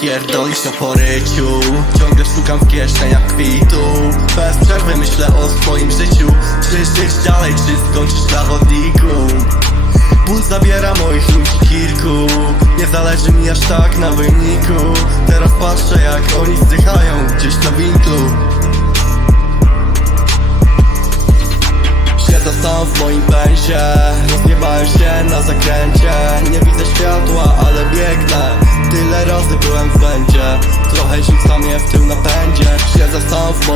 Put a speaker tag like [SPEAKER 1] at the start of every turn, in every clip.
[SPEAKER 1] pierdolisz na poryciu Ciągle szukam w kieszeniach kwitu. Bez przerwy myślę o swoim życiu. Czy żyć dalej, czy skończyć na chodniku Ból zabiera moich ludzi kilku. Nie zależy mi aż tak na wyniku. Teraz patrzę jak oni zdychają gdzieś na winklu Siedzę sam w moim benzie Rozjebałem się na zakręcie. Nie widzę światła, ale biegnę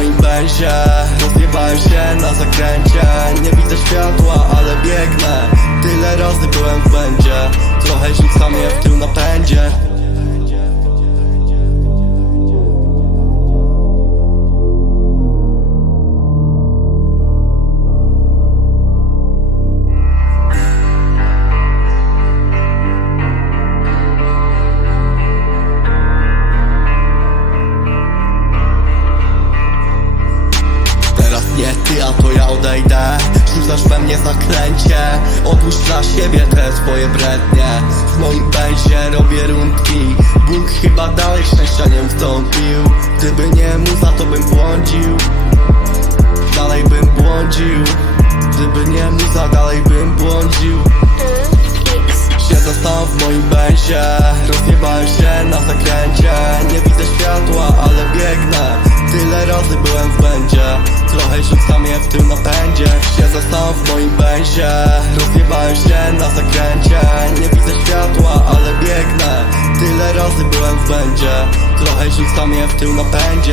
[SPEAKER 1] moim benzie Rozjebałem się na zakręcie. Nie widzę światła, ale biegnę ja odejdę Rzucasz we mnie zaklęcie. Odłóż dla siebie te twoje brednie. W moim będzie robię rundki. Bóg chyba dalej szczęścia nie ustąpił Gdyby nie muza to bym błądził. Dalej bym błądził. Gdyby nie muza dalej bym błądził. Siedzę tam w moim benzie Rozjebałem się na zakręcie. Nie widzę światła, ale biegnę. Tyle w tył napędzie. Siedzę tam w moim benzie Rozjebałem się na zakręcie. Nie widzę światła, ale biegnę. Tyle razy byłem w będzie Trochę rzuca mnie w tył napędzie